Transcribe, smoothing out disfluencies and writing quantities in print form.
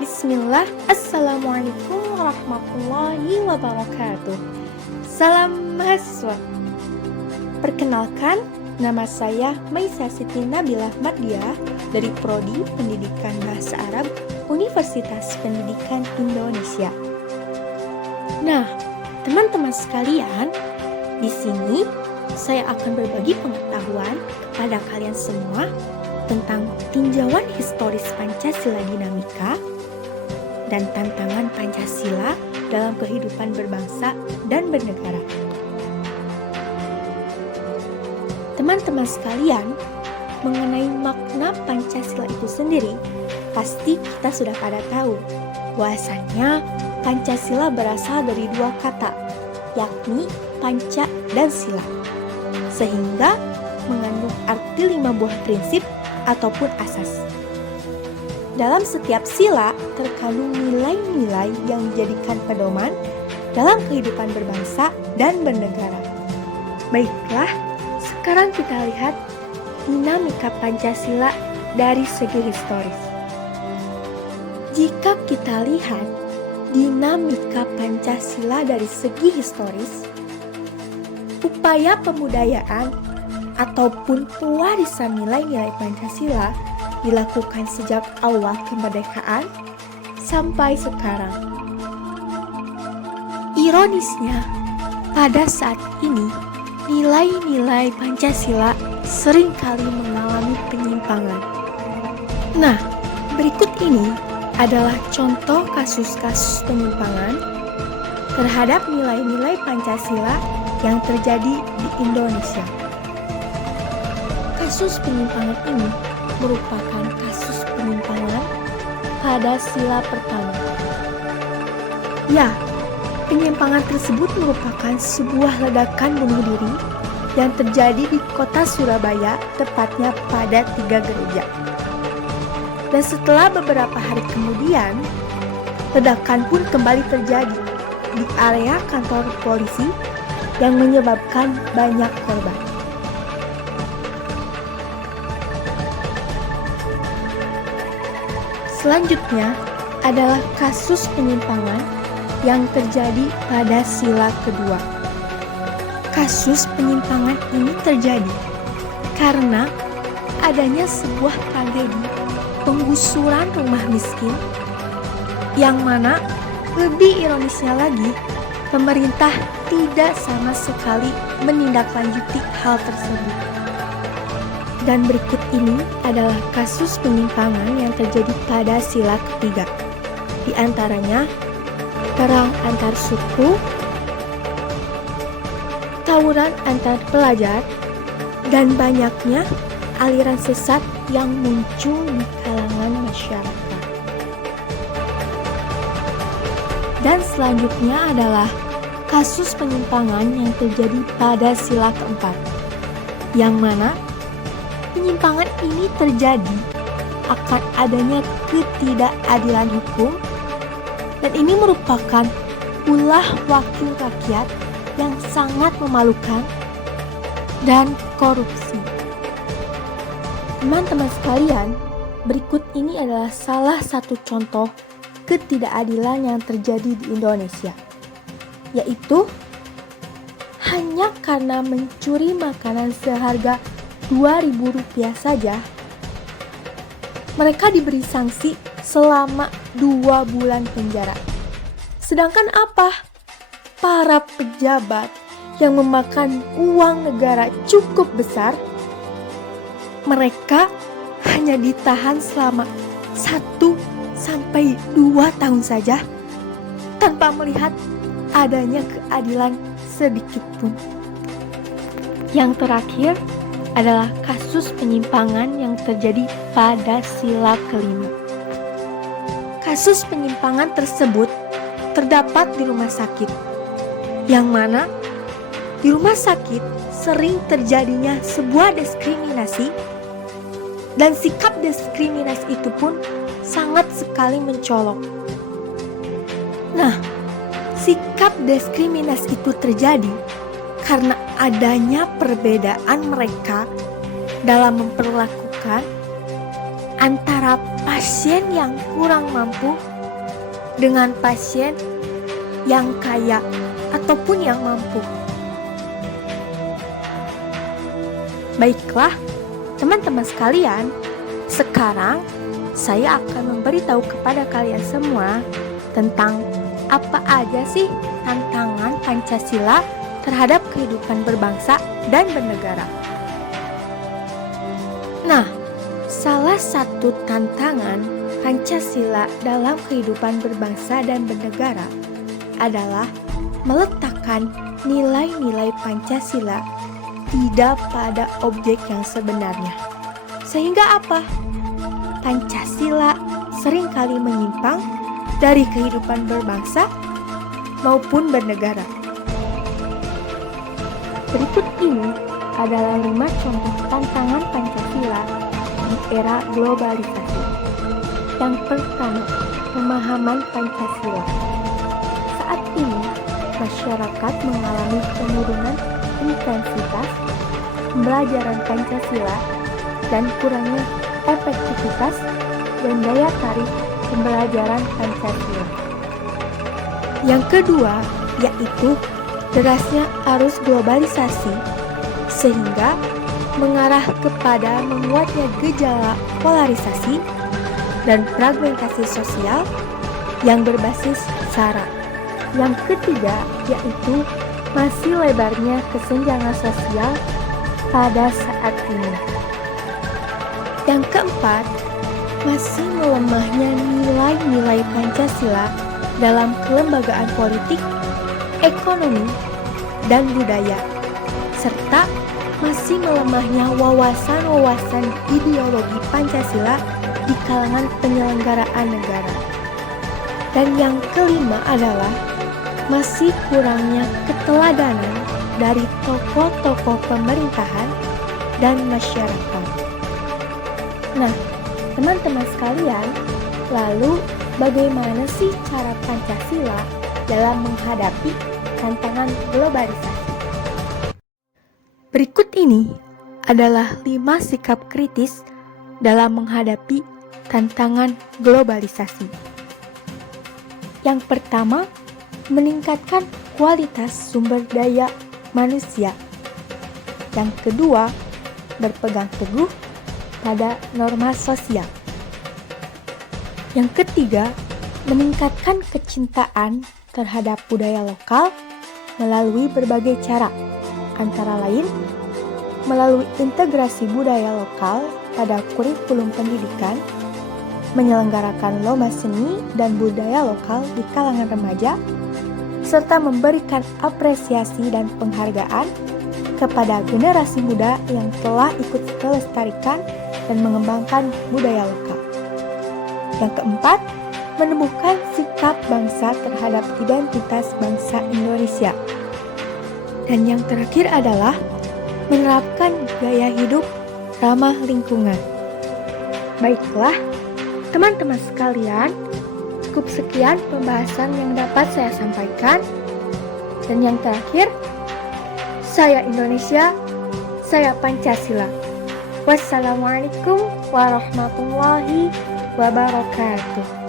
Bismillah, Assalamualaikum warahmatullahi wabarakatuh. Salam mahasiswa. Perkenalkan, nama saya Maisa Siti Nabilah Mardiah dari Prodi Pendidikan Bahasa Arab Universitas Pendidikan Indonesia. Nah, teman-teman sekalian, di sini saya akan berbagi pengetahuan kepada kalian semua tentang tinjauan historis Pancasila dinamika dan tantangan Pancasila dalam kehidupan berbangsa dan bernegara. Teman-teman sekalian, mengenai makna Pancasila itu sendiri, pasti kita sudah pada tahu bahwasannya Pancasila berasal dari dua kata, yakni panca dan sila, sehingga mengandung arti 5 buah prinsip ataupun asas. Dalam setiap sila terkandung nilai-nilai yang dijadikan pedoman dalam kehidupan berbangsa dan bernegara. Baiklah, sekarang kita lihat dinamika Pancasila dari segi historis. Jika kita lihat dinamika Pancasila dari segi historis, upaya pembudayaan ataupun pewarisan nilai-nilai Pancasila dilakukan sejak awal kemerdekaan sampai sekarang. Ironisnya, pada saat ini nilai-nilai Pancasila seringkali mengalami penyimpangan. Nah, berikut ini adalah contoh kasus-kasus penyimpangan terhadap nilai-nilai Pancasila yang terjadi di Indonesia. Kasus penyimpangan ini merupakan kasus penyimpangan pada sila pertama. Ya, penyimpangan tersebut merupakan sebuah ledakan bunuh diri yang terjadi di kota Surabaya, tepatnya pada 3 gereja. Dan setelah beberapa hari kemudian, ledakan pun kembali terjadi di area kantor polisi yang menyebabkan banyak korban. Selanjutnya adalah kasus penyimpangan yang terjadi pada sila kedua. Kasus penyimpangan ini terjadi karena adanya sebuah tragedi penggusuran rumah miskin, yang mana lebih ironisnya lagi, pemerintah tidak sama sekali menindaklanjuti hal tersebut. Dan berikut ini adalah kasus penyimpangan yang terjadi pada sila ketiga. Di antaranya, perang antar suku, tawuran antar pelajar, dan banyaknya aliran sesat yang muncul di kalangan masyarakat. Dan selanjutnya adalah kasus penyimpangan yang terjadi pada sila keempat, yang mana penyimpangan ini terjadi akan adanya ketidakadilan hukum, dan ini merupakan ulah wakil rakyat yang sangat memalukan dan korupsi. Teman-teman sekalian, berikut ini adalah salah satu contoh ketidakadilan yang terjadi di Indonesia, yaitu hanya karena mencuri makanan seharga Rp2.000 saja, mereka diberi sanksi selama 2 bulan penjara. Sedangkan apa? Para pejabat yang memakan uang negara cukup besar, mereka hanya ditahan selama 1-2 tahun saja tanpa melihat adanya keadilan sedikit pun. Yang terakhir adalah kasus penyimpangan yang terjadi pada sila kelima. Kasus penyimpangan tersebut terdapat di rumah sakit, yang mana di rumah sakit sering terjadinya sebuah diskriminasi, dan sikap diskriminasi itu pun sangat sekali mencolok. Nah, sikap diskriminasi itu terjadi karena adanya perbedaan mereka dalam memperlakukan antara pasien yang kurang mampu dengan pasien yang kaya ataupun yang mampu. Baiklah, teman-teman sekalian, sekarang saya akan memberitahu kepada kalian semua tentang apa aja sih tantangan Pancasila terhadap kehidupan berbangsa dan bernegara. Nah, salah satu tantangan Pancasila dalam kehidupan berbangsa dan bernegara adalah meletakkan nilai-nilai Pancasila tidak pada objek yang sebenarnya. Sehingga apa? Pancasila seringkali menyimpang dari kehidupan berbangsa maupun bernegara. Berikut ini adalah 5 contoh tantangan Pancasila di era globalisasi. Yang pertama, pemahaman Pancasila. Saat ini, masyarakat mengalami penurunan intensitas pembelajaran Pancasila dan kurangnya efektivitas dan daya tarik pembelajaran Pancasila. Yang kedua, yaitu derasnya arus globalisasi sehingga mengarah kepada menguatnya gejala polarisasi dan fragmentasi sosial yang berbasis SARA. Yang ketiga, yaitu masih lebarnya kesenjangan sosial pada saat ini. Yang keempat, masih melemahnya nilai-nilai Pancasila dalam kelembagaan politik, ekonomi, dan budaya, serta masih melemahnya wawasan-wawasan ideologi Pancasila di kalangan penyelenggaraan negara. Dan yang kelima adalah masih kurangnya keteladanan dari tokoh-tokoh pemerintahan dan masyarakat. Nah, teman-teman sekalian, lalu bagaimana sih cara Pancasila dalam menghadapi tantangan globalisasi? Berikut ini adalah 5 sikap kritis dalam menghadapi tantangan globalisasi. Yang pertama, meningkatkan kualitas sumber daya manusia. Yang kedua, berpegang teguh pada norma sosial. Yang ketiga, meningkatkan kecintaan terhadap budaya lokal melalui berbagai cara, antara lain melalui integrasi budaya lokal pada kurikulum pendidikan, menyelenggarakan lomba seni dan budaya lokal di kalangan remaja, serta memberikan apresiasi dan penghargaan kepada generasi muda yang telah ikut melestarikan dan mengembangkan budaya lokal. Yang keempat, menumbuhkan sikap bangsa terhadap identitas bangsa Indonesia. Dan yang terakhir adalah menerapkan gaya hidup ramah lingkungan. Baiklah, teman-teman sekalian, cukup sekian pembahasan yang dapat saya sampaikan. Dan yang terakhir, saya Indonesia, saya Pancasila. Wassalamualaikum warahmatullahi wabarakatuh.